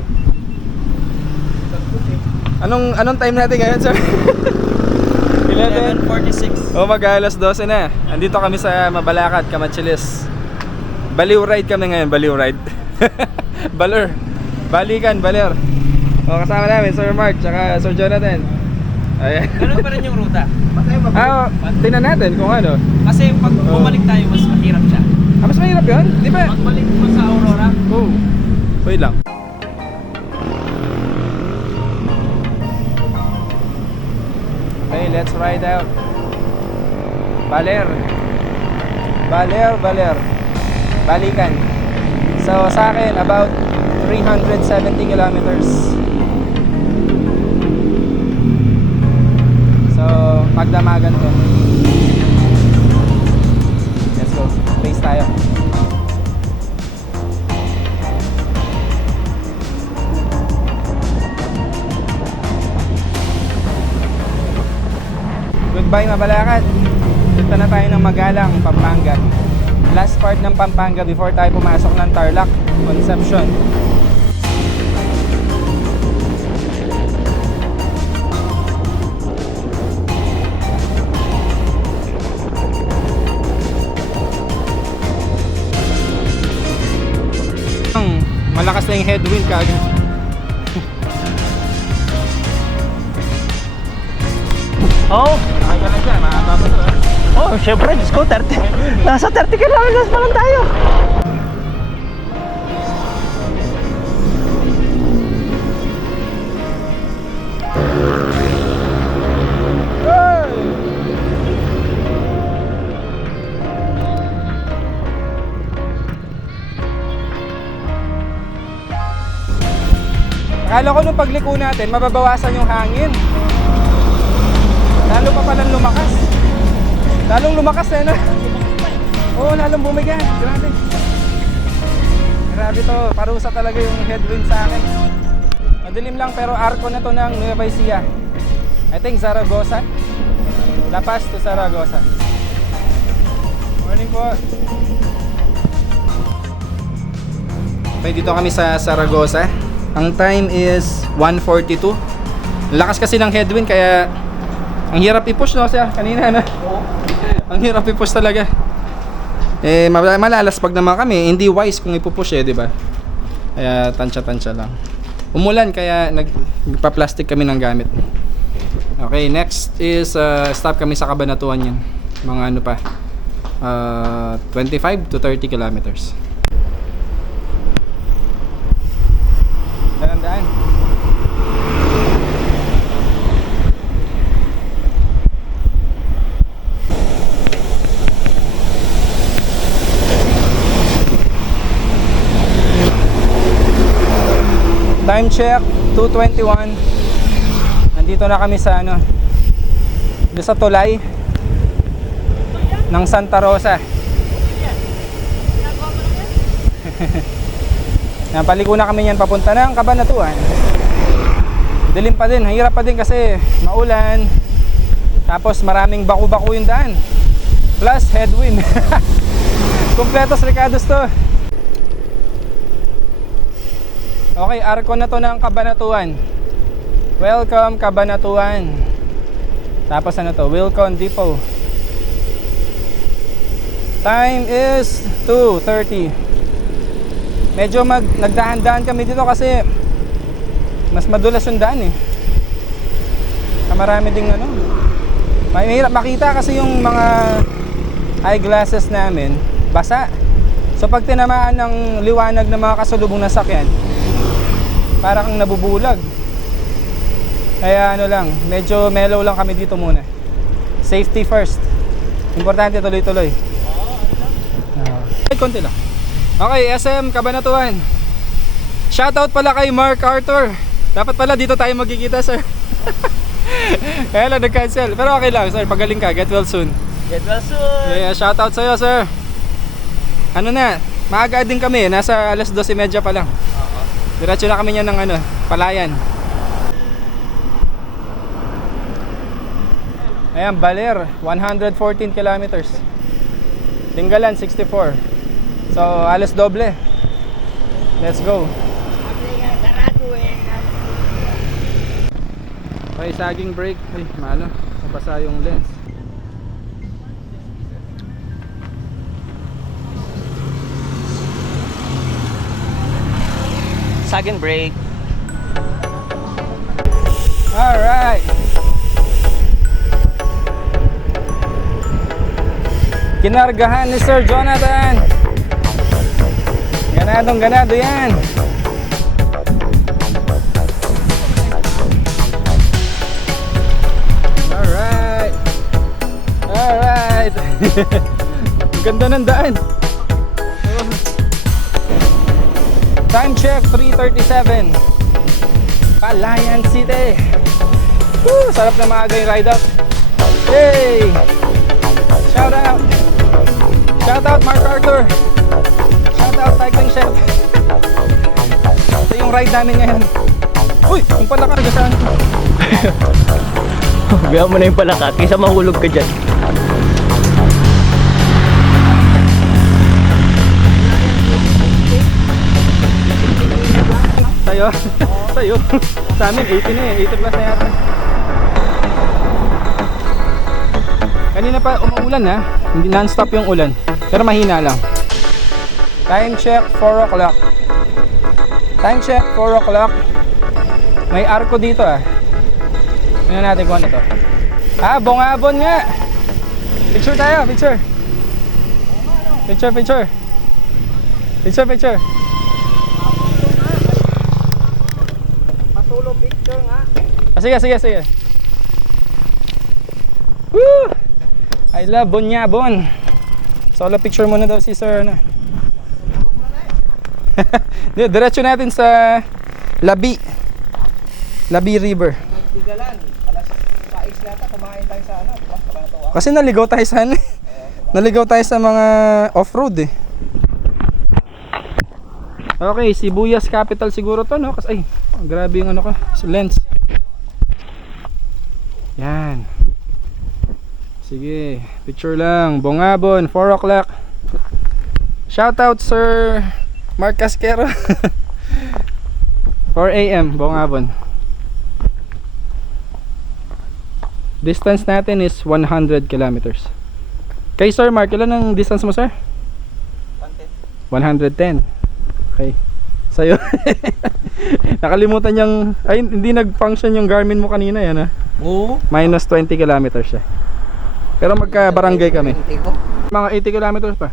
Okay. Anong time natin ngayon, sir? 11:46. O mag-alas 12 na. Andito kami sa Mabalacat, Camachilis. Baliw ride kami ngayon, baliw ride. Baler. Balikan, baler. O kasama namin Sir Mark tsaka Sir Jonathan. Ayan. Ganun pa rin yung ruta. Tingnan natin kung ano. Kasi pag bumalik tayo, mas mahirap siya. Mas mahirap yun? Di ba? Magbalik mo sa Aurora. Oo. Wait lang. Okay, let's ride out. Baler. Baler. Balikan. So sa akin, about 370 kilometers. So, magdamagan to. Let's go. Race tayo. Goodbye Mabalacat. Dito na tayo ng Magalang, Pampanga. Last part ng Pampanga before tayo pumasok ng Tarlac, Concepcion. Malakas na yung headwind kagad. Oo. Okay ka lang dyan, mahaba pa to eh. Oh, syempre, Diyos ko, 30. Nasa 30 kilometers pa lang tayo. Akala ko nung pagliko natin, mababawasan yung hangin. Lalo pa palang lumakas. Lalong lumakas eh, no? Oo, lalong bumiga. Grabe. Grabe to. Parusa talaga yung headwind sa akin. Madilim lang pero arko na to ng Nueva Ecija. I think Zaragoza. La Paz to Zaragoza. Morning po. Okay, dito kami sa Zaragoza. Ang time is 1:42. Lakas kasi ng headwind kaya ang hirap i-push, no, siya kanina na. Ang hirap i-push talaga. Eh malalaspag naman kami, hindi wise kung ipupush di ba? Kaya tansya-tansya lang. Umulan kaya nagpa-plastic kami ng gamit. Okay, next is stop kami sa Cabanatuan yan. Mga ano pa. 25 to 30 kilometers. Daan. Time check 2:21. Nandito na kami sa ano, doon sa tulay ng Santa Rosa. Napaliko na kami yan papunta ng Cabanatuan. Dilim pa din, hirap pa din kasi maulan. Tapos maraming baku-baku yung daan. Plus headwind. Kompletos Ricardos to. Okay, arko na to ng Cabanatuan. Welcome Cabanatuan. Tapos ano to, Wilcon Depot. Time is 2:30. Medyo nagdahan-dahan kami dito kasi mas madulas yung daan eh. Marami ding ano. Mahirap makita kasi yung mga eyeglasses namin basa. So pag tinamaan ng liwanag ng mga kasalubong na sakyan, para kang nabubulag. Kaya ano lang, medyo mellow lang kami dito muna. Safety first. Importante tuloy-tuloy. Ay, konti lang. Okay, SM Cabanatuan. Shoutout pala kay Mark Arthur. Dapat pala dito tayo magkikita, sir. Kaya lang nag-cancel. Pero okay lang, sir. Pagaling ka. Get well soon. Get well soon. Yeah, shoutout sa'yo, sir. Ano na, maaga din kami. Nasa alas 12:30 pa lang. Diretso na kami niyan ng ano, Palayan. Ayan, Baler, 114 kilometers. Tinggalan, 64. So, alas doble. Let's go. Okay, sagging brake. Ay, maano, nabasa yung lens. Sagging brake. Alright. Kinargahan ni Sir Jonathan. Ganadong ganado yan. Alright. Alright. Ganda ng daan. Time check 3:37. Palayan City. Woo, sarap na maaga yung ride out. Hey! Shout out! Shout out Mark Arthur! Shout out Cycling Chef! Ito yung ride namin ngayon. Uy! Yung pala ka saan? Biya mo na yung palaka, kaysa mahulog ka dyan. Tayo? Tayo? Sa amin 80 na eh, 80 plus na yata. Kanina pa umuulan ha, hindi non-stop yung ulan, pero mahina lang. Time check 4 o'clock. Time check 4 o'clock. May arko dito ah. Tingnan natin kung ano to. Ah, Bongabon nga. Picture tayo, picture. Picture, picture. Picture, picture. Patulo picture nga. Ah, sige, sige, sige. Woo! I love Bonyabon. Solo picture muna daw si Sir ano. Diretso natin sa Labi. Labi River. Tigalan, alas 6 nata, kumain tayo sa ano, diba? Kabanatuan. Kasi naligaw tayo sa ano. Naligaw tayo sa mga off-road eh. Okay, Sibuyas capital siguro to no? Kasi ay, grabe yung ano ko, lens. Yan. Sige, picture lang. Bongabon, 4 o'clock. Shout out Sir Mark Casquero. 4 AM, Bongabon. Distance natin is 100 kilometers. Kay Sir Mark, ilan ang distance mo, sir? 110. Okay. Sa'yo. Nakalimutan niyang, ay hindi nag-function yung Garmin mo kanina yan ha. Oo. Minus 20 kilometers siya. Pero magka-barangay kami. Mga 80 kilometers pa.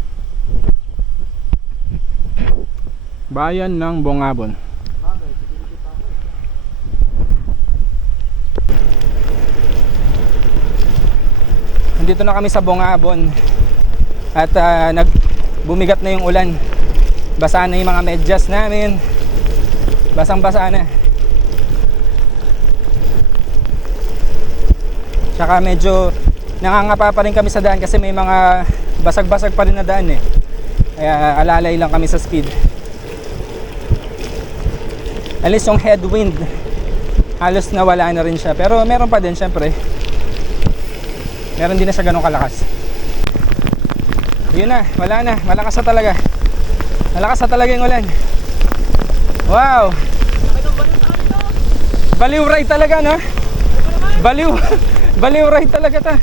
Bayan ng Bongabon. Nandito na kami sa Bongabon. At bumigat na yung ulan. Basa na yung mga medyas namin. Basang-basa na. Tsaka medyo nangangapa pa rin kami sa daan kasi may mga basag-basag pa rin na daan eh. Kaya alalay lang kami sa speed. At least yung headwind halos nawala na rin siya. Pero meron pa din syempre. Meron din na siya ganun kalakas. Yun na, wala na. Malakas na talaga. Malakas na talaga yung ulan. Wow! Baliw ride talaga no? Baliw. Baliw ride talaga ta.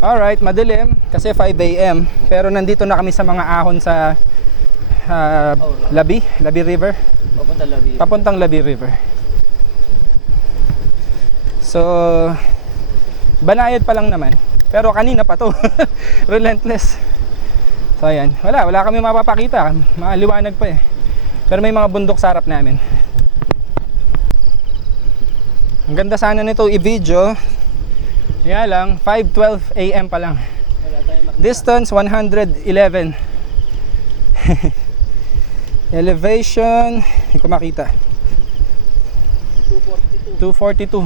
Alright, madilim kasi 5 AM. Pero nandito na kami sa mga ahon sa Labi River. Papunta Labi. Papuntang Labi River. So banayad pa lang naman. Pero kanina pa to. Relentless. So ayan, wala kami mapapakita. Maliwanag pa eh. Pero may mga bundok sa harap namin. Ang ganda sana nito i-video. Kaya lang 5:12 AM pa lang. Distance 111. Elevation, hindi ko makita. 242.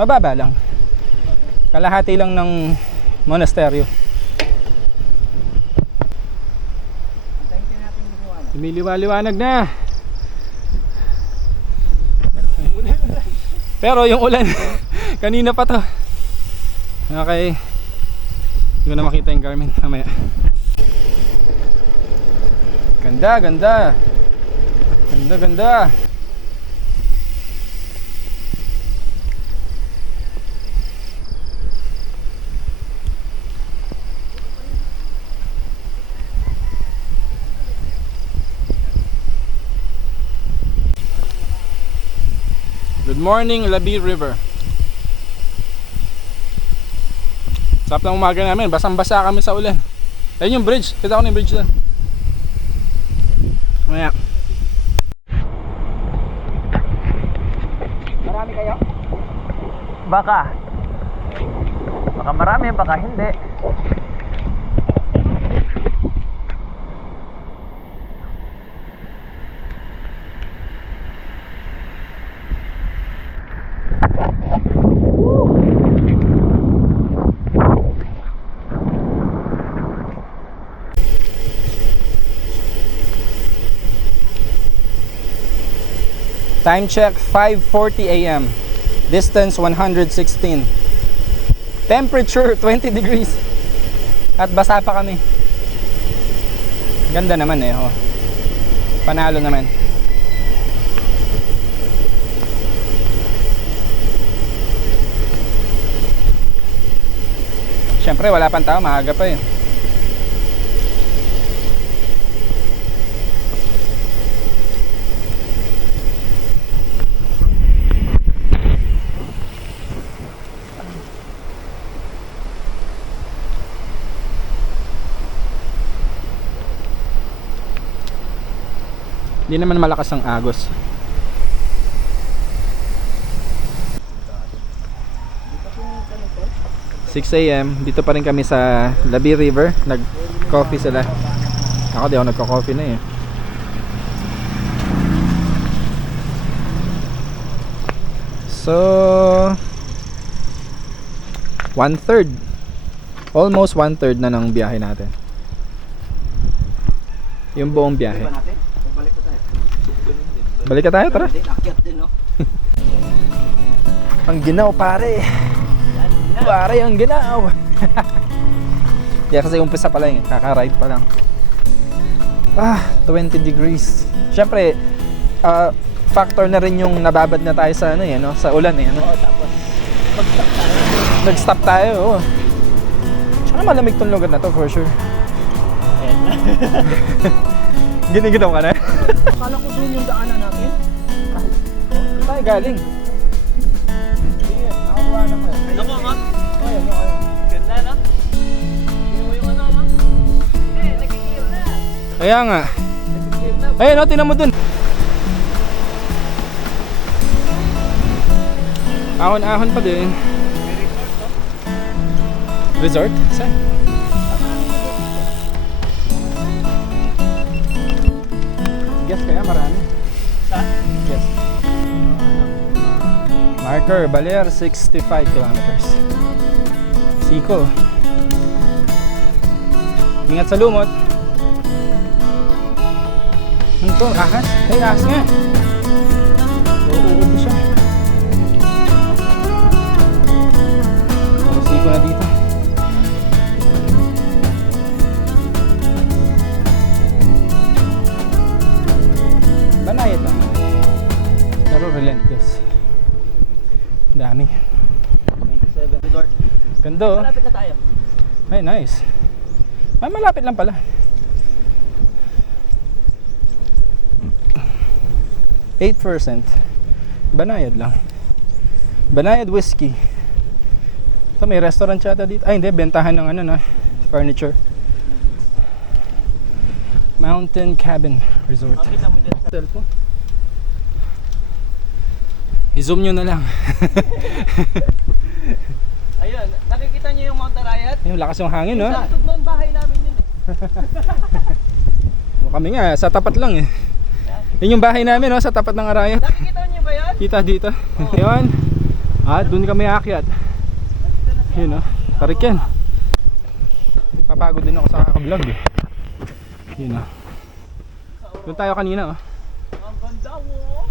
Mababa lang. Kalahati lang ng monasteryo. Lumiliwanag na. Pero yung ulan kanina pa to. Okay. Hindi ko na makita yung Garmin mamaya. Ganda. Good morning, Labi River. Sarap ng umaga namin, basang-basa kami sa ulan. Ayun yung bridge, kita ko na yung bridge doon. Mamaya. Marami kayo? Baka marami, baka hindi. Time check 5:40 AM. Distance 116. Temperature 20 degrees. At basa pa kami. Ganda naman eh, oh. Panalo naman. Siyempre wala pang tao, maaga pa eh. Hindi naman malakas ang agos. Six AM, dito pa rin kami sa Labi River. Nag-coffee sila. Ako di ako nagko-coffee na eh. So 1/3, almost 1/3 na ng biyahe natin. Yung buong biyahe. Iba natin? O balik ko tayo? Balik ka tayo, tara. Din, akyat din, no? Ang ginaw pare. Pare ang ginaw. Yeah, kasi umpisa pa lang, kaka-ride pa lang. 20 degrees. Siyempre, factor na rin yung nababad na tayo sa ano, no? Sa ulan eh, no? Oo, tapos mag-stop tayo. Nag-stop tayo, oo. Tsaka malamig tong lugar na to for sure. Ayan na. Giniginaw ka na? Akala ko doon yung daanan natin. Saan tayo galing? Sige, nakakuha na kayo. Ako nga. Ayun, ayun. Ganda na. Yung ano nga. Nag-clear na. Kaya nga. Nag-clear na. Ayun, no, tinan mo dun. Ahon-ahon pa din. Resort? Saan? Guess kaya marami. Saan? Guess. Marker, Baler, 65 kilometers. Siko. Ingat sa lumot. Ano to? Ahas? Hey, ahas nga. Uuubo siya. Puro siko na dito. Banayad lang. Pero relentless. Dami. 97 resort. Ganda oh. Malapit na tayo. Ay, nice. Ay, malapit lang pala. 8%. Banayad lang. Banayad whiskey. So, may restaurant yata dito. Ay, hindi. Bentahan ng ano na. Furniture. Mountain Cabin Resort. Makita mo dyan sa Cellphone. I-zoom nyo na lang. Ayun, nakikita niyo yung Mount Arayat? Ay, lakas yung hangin, no? Sa likod ng bahay namin yun eh. Kami nga, sa tapat lang eh. Yun yung bahay namin, no? Sa tapat ng Arayat. Nakikita niyo ba yan? Kita dito. Yun. Doon kami aakyat. Yun, no? Tarik yan. Papagod din ako sa kaka-vlog eh. Yun, no? Doon tayo kanina, oh. Ang ganda mo.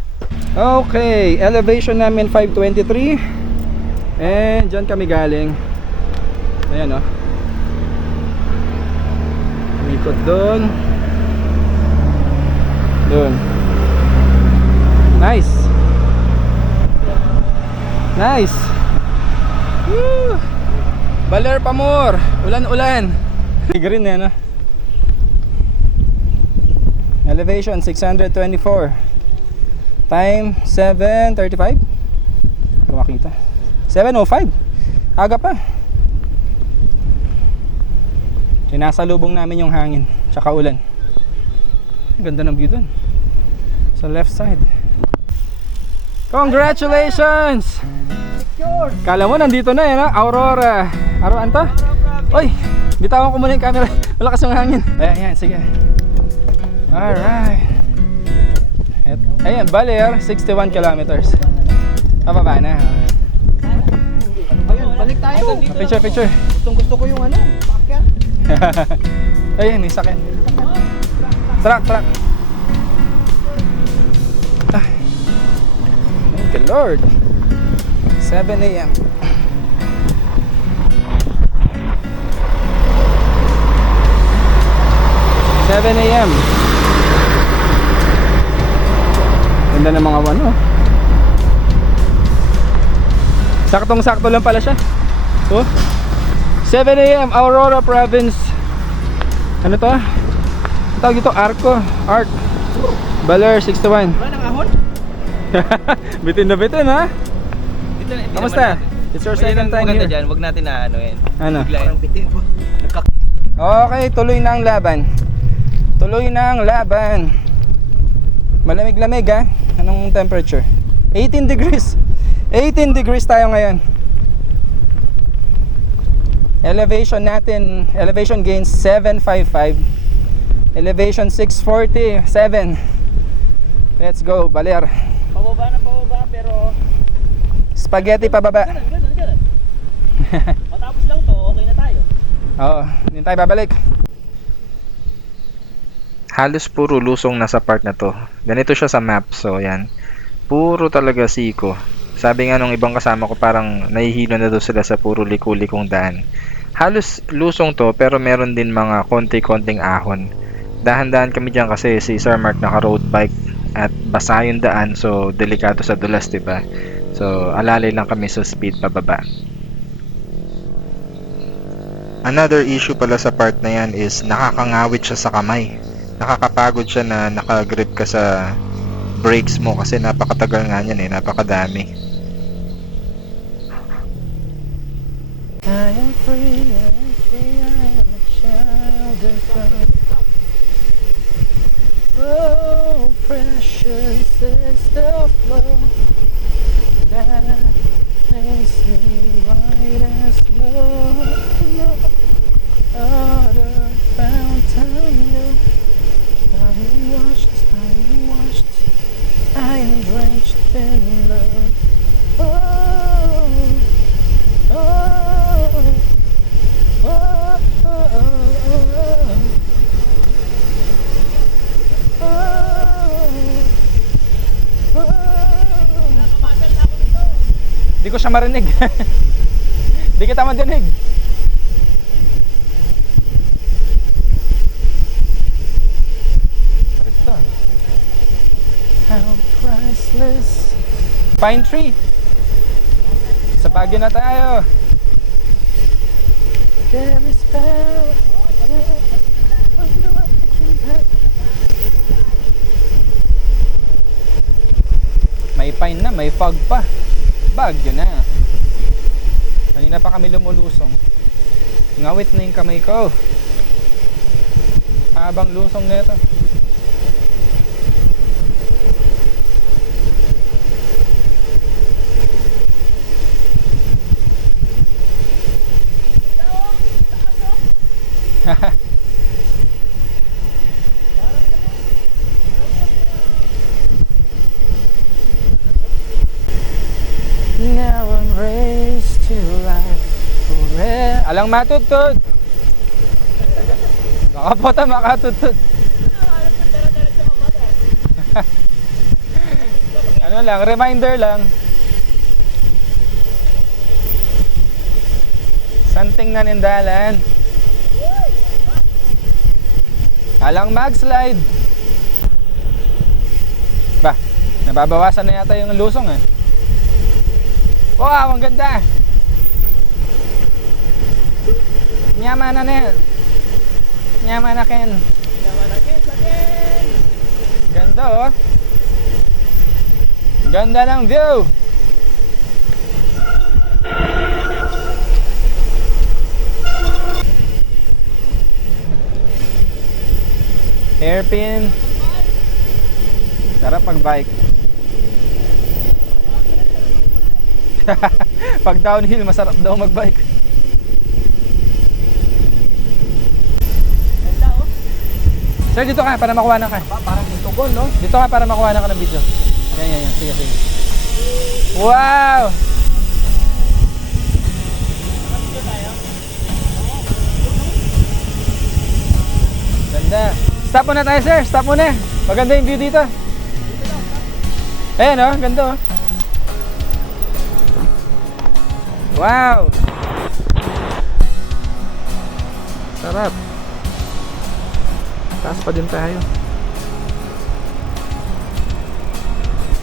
Okay, elevation namin 523. And dyan kami galing. Ayan, oh. Ikot doon. Doon. Nice. Nice. Woo! Baler Pamor. Ulan-ulan. Green yan, ah. Elevation 624. Time 7:35. ko makita. 7:05. Aga pa. Sinasalubong namin yung hangin tsaka ulan. Ganda ng view dun. Sa left side. Congratulations! Kala mo nandito na yan, ha? Aurora. Aroan to? Oy! Bitawan ko muna yung camera. Malakas yung hangin. Ayan, sige. Alright. Ayan, Baler, 61 kilometers. Pababa na. Ayun, balik tayo. Picture. Gusto ko yung ano, paakyat. Ayan, isa kin. Truck. Thank you, Lord. 7 a.m. Ganda ng mga ano. Saktong-sakto lang pala siya. Oh. 7 a.m. Aurora Province. Ano to? Ang tawag dito, Arc. Baler 61. Wala nang ahon? Bitin na bitin, ha? Dito, hindi Kamusta? naman It's your natin. second time Maganda here. dyan, wag natin na ano yan. Ano? Parang bitin po. Okay, tuloy na ang laban. Malamig-lamig, ha? Anong temperature? 18 degrees. 18 degrees tayo ngayon. Elevation natin, elevation gain 755. Elevation 647. Let's go, Baler. Pababa pero Spaghetti pababa. ganun. Matapos lang to, okay na tayo. Oo, hindi tayo babalik. Halos puro lusong nasa part na to. Ganito siya sa map. So, yan. Puro talaga siko. Sabi nga nung ibang kasama ko, parang nahihilo na daw sila sa puro liku-likong daan. Halos lusong to, pero meron din mga konti-konting ahon. Dahan-dahan kami dyan kasi si Sir Mark naka-road bike at basa yung daan. So, delikado sa dulas, diba? So, alalay lang kami sa speed pababa. Another issue pala sa part na yan is nakakangawit siya sa kamay. Nakakapagod siya na nakagrip ka sa brakes mo kasi napakatagal nga niyan napakadami. I am free, I am a child of God. Oh, precious is the flow that makes me white as snow. Oh, the fountain new. I am washed, I am drenched in love. Oh, oh, oh, oh, Di ko siya marinig. Di kita madinig. Ito. How priceless. Pine tree. Sa Baguio na tayo. There is power. May pine na, may fog pa. Baguio na. Kanina pa kami lumulusong. Ngawit na yung kamay ko. Habang lusong na ito. Now I'm raised to life forever. Alang matutod. Nakapota makatutod. Ano lang, reminder lang. Santing na nindalan. Alang mag-slide. Ba, nababawasan na yata yung lusong Wow, ang ganda. Nyaman na yan. Nyaman na Ken. Ganda Ganda ng view. Hairpin. Sarap pag bike. Pag downhill, masarap daw mag-bike. Sir, dito ka para makuha na ka. Parang yung tugon, no? Dito ka para makuha na ka ng video. Yan. Sige. Wow! Ganda. Stop muna tayo, sir. Stop muna. Maganda yung view dito. Ayan, oh. Ganda, oh. Wow! Sarap. Taas pa din tayo.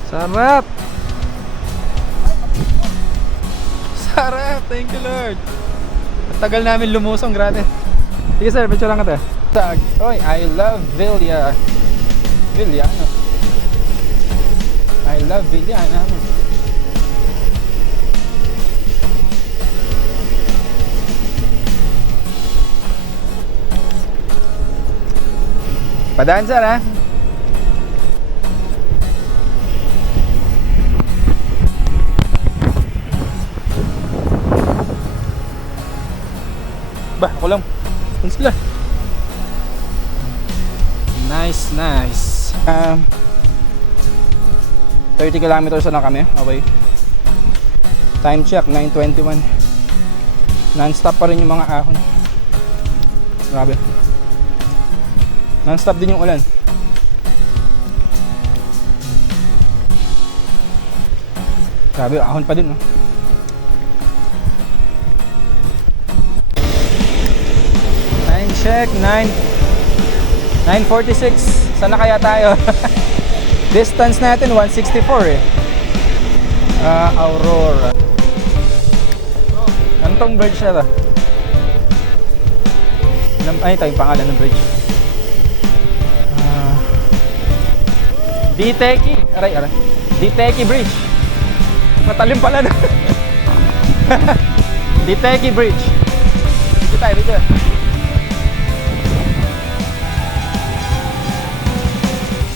Sarap! Sarap! Thank you, Lord! Ang tagal namin lumusong, grabe. Sige, sir. Picture lang kita. Tag. Oy, I love Villa. Villano. I love Villano. Padaan, sir, ha? Bah, ako lang. Ano sila? Nice. 30 kilometers na kami. Okay. Time check, 9:21. Non-stop pa rin yung mga ahon. Grabe. Non-stop din yung ulan. Grabe, ahon pa din, no? Time check, 9:46. Saan na kaya tayo? Distance natin 164 eh. Aurora. Ano tong bridge na to? Ay, ito yung pangalan ng bridge. Diteki. Aray. Diteki Bridge. Matalim pala na. Diteki Bridge. Dito.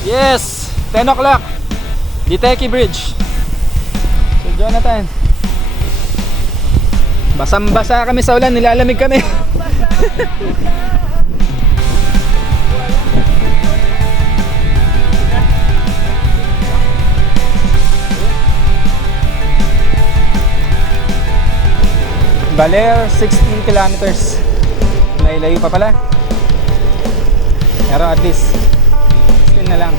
Yes! 10 o'clock. Diteki Bridge. So, Jonathan. Basang-basa kami sa ulan. Nilalamig kami. Baler, 16 kilometers. Nailayo pa pala. Pero at least 16 na lang.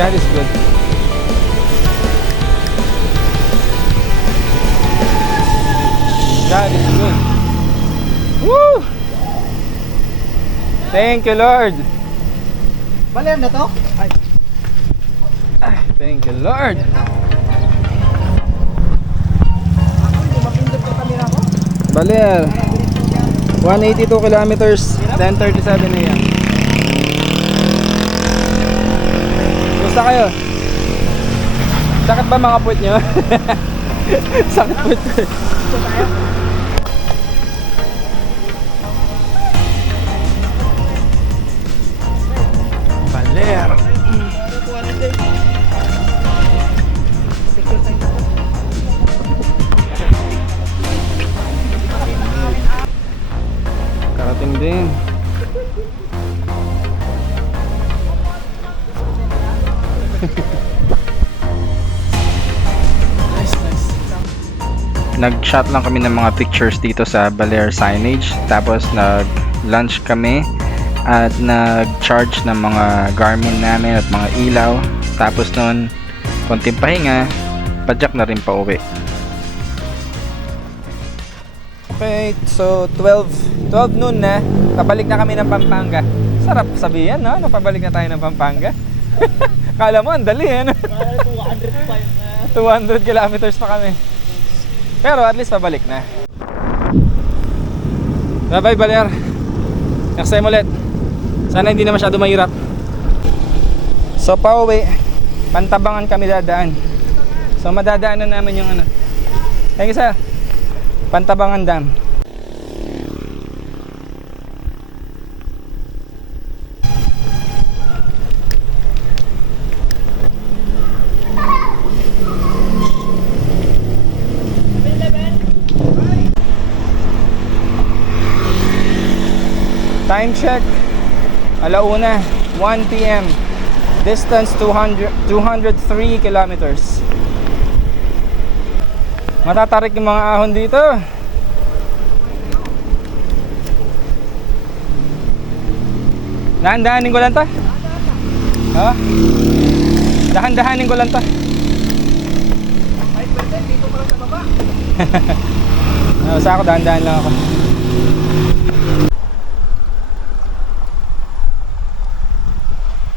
God is good. God is good. Woo! Thank you, Lord. Baler na to? Ay. Thank you, Lord. Mapindot ka kami na ako. Baler. 182 kilometers, 10:37 a.m. Gusto kayo? Sakit ba mga puwet nyo? Sakit puwet ko. Ito tayo. Baler. Karating din. Nag-shot lang kami ng mga pictures dito sa Baler signage. Tapos nag-lunch kami at nag-charge ng mga Garmin namin at mga ilaw. Tapos nun, konting pahinga, padyak na rin pa uwi. Okay, so 12 noon na, pabalik na kami ng Pampanga. Sarap sabihin, no? Pabalik na tayo ng Pampanga. Kala mo, ang dali, eh, no? 200 pa yung 200 kilometers pa kami. Pero at least pabalik na. Bye-bye, Baler. Next time ulit. Sana hindi na masyado mahirap. So pauwi, Pantabangan kami dadaan. So madadaanan namin yung ano. Thank you sir. Pantabangan Dam. Time check, 1 p.m. Distance 203 kilometers. Matatarik yung mga ahon dito. Dahan-dahanin ko lang to. Ha? Dahan-dahanin ko lang to. 5% dito pa lang sa baba. Basta ako, dahan-dahan lang ako.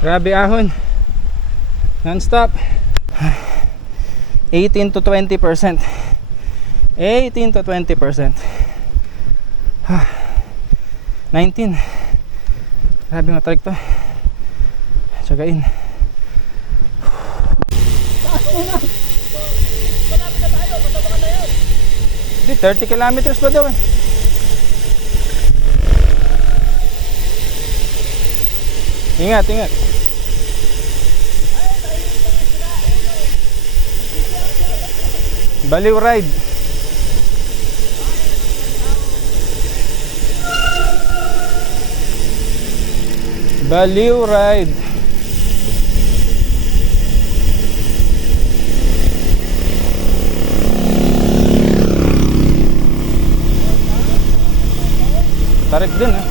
Grabe ahon. Non-stop. 18 to 20%. 18 to 20%. 19. Grabe matarik to. Tsagain. Hindi, 30 kilometers pa daw eh. Ingat, ingat. Baliw ride. Baliw ride. Tarik din eh.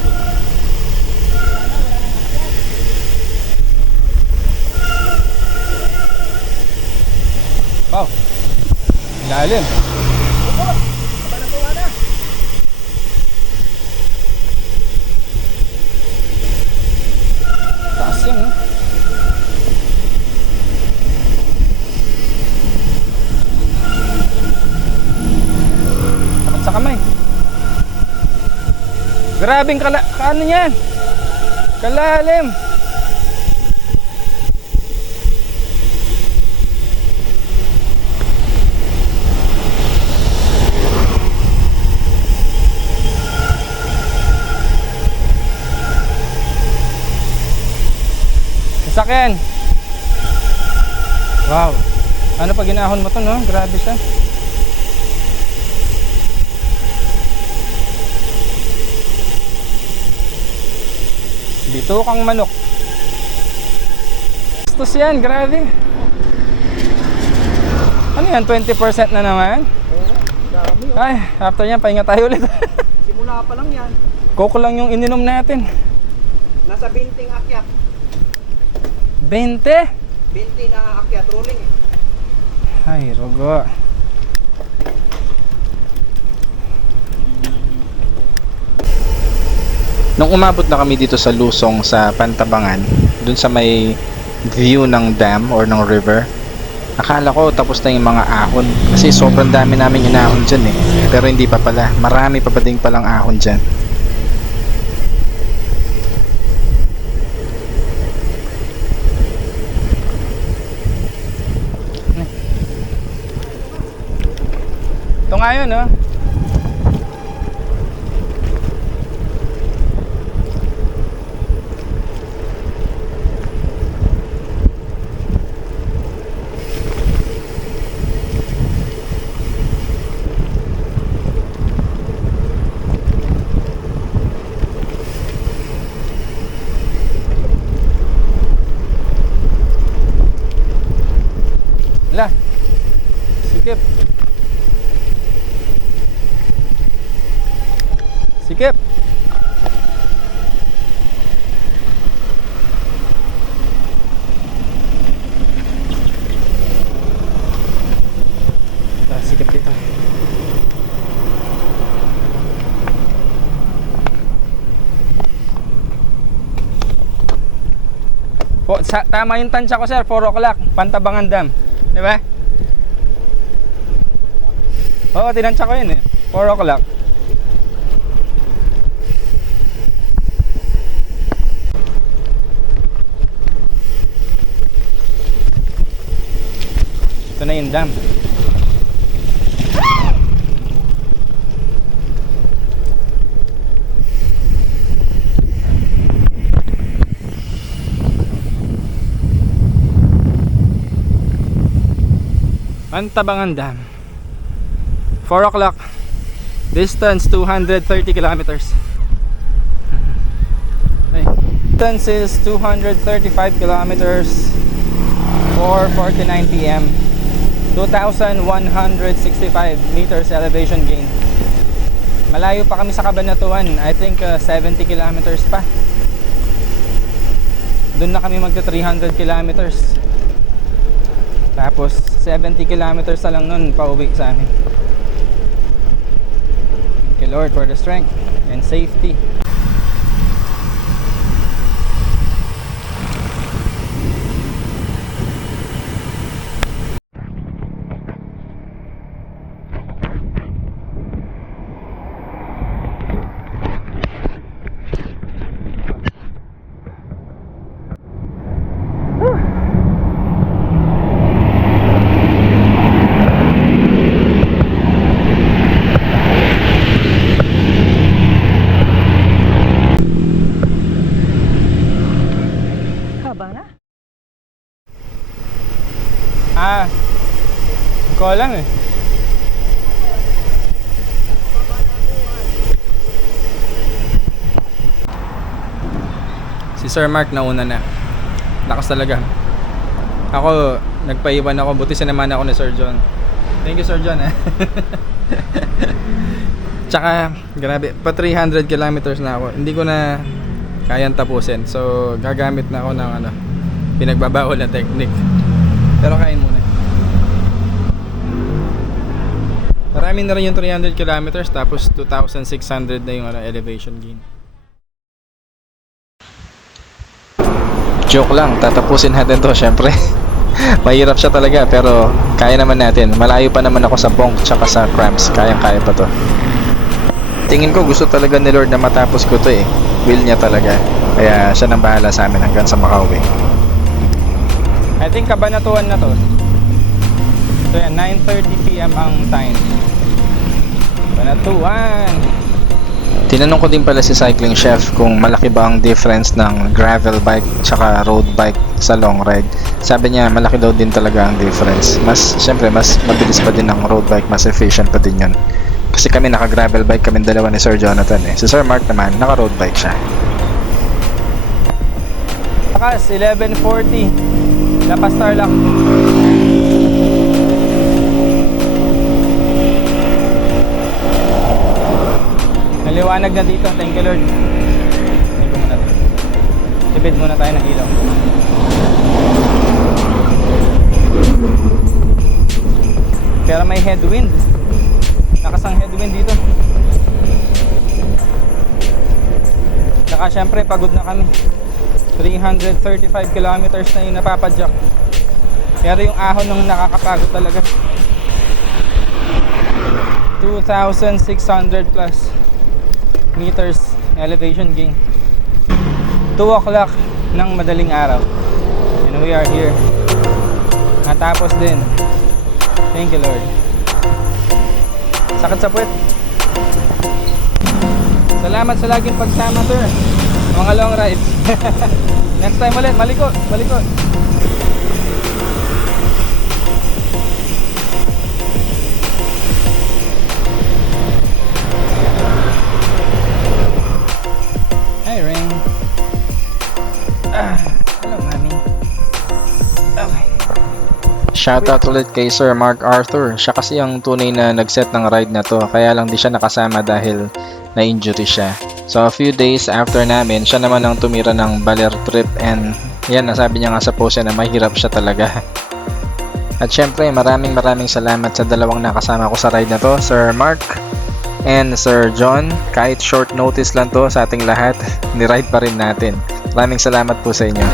Wow. Lalim. Taas yan eh. Takot sa kamay. Grabing ano yan? Kalalim. Sasakyan. Wow. Ano pag ginahon mo to, no? Grabe siya. Bito kang manok. Gastos yan, grabe. Ano yan, 20% na naman? Oo, dami oh. Ay, after yan, pahinga tayo ulit. Simula pa lang yan. Coke lang yung ininom natin. Nasa 20 akyat. 20? 20 na akyat rolling eh. Ay, rugo. Nung umabot na kami dito sa Lusong sa Pantabangan, dun sa may view ng dam or ng river, akala ko tapos na yung mga ahon kasi sobrang dami namin inahon dyan eh, pero hindi pa pala, marami pa pa din palang ahon dyan. Ito nga yun, no? Lah, sikip. Sikip. Sikip dito. Tama yung tansya ko sir, 4 o'clock, Pantabangan Dam. Di ba? Oo, tinansya ko yun eh. 4 o'clock. Ito na yung dam. Mantabangan Dam. 4 o'clock. Distance 230 kilometers. Okay. Distance is 235 kilometers. 4:49 p.m. 2,165 meters elevation gain. Malayo pa kami sa Cabanatuan. I think 70 kilometers pa. Doon na kami magta 300 kilometers. Tapos 70 kilometers na lang nun pauwi sa amin. Thank you Lord for the strength and safety. Ko lang eh. Si Sir Mark nauna na. Lakas talaga. Ako, nagpaiwan ako. Buti sinamahan ako ni Sir John. Thank you Sir John eh. Tsaka, grabe. Pa 300 kilometers na ako. Hindi ko na kayang tapusin. So, gagamit na ako ng pinagbabawal na technique. Pero kain muna. Marami na rin yung 300 kilometers tapos 2,600 na yung elevation gain. Joke lang, tatapusin natin to syempre. Mahirap siya talaga pero kaya naman natin. Malayo pa naman ako sa bonk tsaka sa cramps. Kayang-kaya pa to. Tingin ko gusto talaga ni Lord na matapos ko to eh. Will niya talaga. Kaya siya nang bahala sa amin hanggang sa makauwi. I think Cabanatuan na to. So yan, 9:30 p.m. ang time. Cabanatuan. Tinanong ko din pala si cycling chef kung malaki ba ang difference ng gravel bike tsaka road bike sa long ride. Sabi niya malaki daw din talaga ang difference. Syempre mas mabilis pa din ang road bike, mas efficient pa din yun. Kasi kami naka gravel bike kami dalawa ni Sir Jonathan eh. Si Sir Mark naman naka road bike siya. Takas 11:40. Lapas Tarlac. Naliwanag na dito. Thank you Lord. Thank you muna. Tipid muna tayo ng ilaw. Pero may headwind. Lakas ang headwind dito. Saka syempre pagod na kami. 335 kilometers na yung napapadyak. Pero yung ahon nung nakakapagod talaga. 2,600 plus meters elevation gain. 2 o'clock ng madaling araw and we are here. Natapos din. Thank you Lord. Sakit sa puwet. Salamat sa laging pagsama sir. Mga long rides. Next time ulit, maliko. Hi, Ring. Hello, Mami. Okay. Shoutout ulit kay Sir Mark Arthur. Siya kasi ang tunay na nag-set ng ride na to. Kaya lang di siya nakasama dahil na-injury siya. So a few days after namin, siya naman ang tumira ng Baler trip and yan, nasabi niya nga sa post na mahirap siya talaga. At syempre, maraming salamat sa dalawang nakasama ko sa ride na to, Sir Mark and Sir John. Kahit short notice lang to sa ating lahat, ni-ride pa rin natin. Maraming salamat po sa inyo.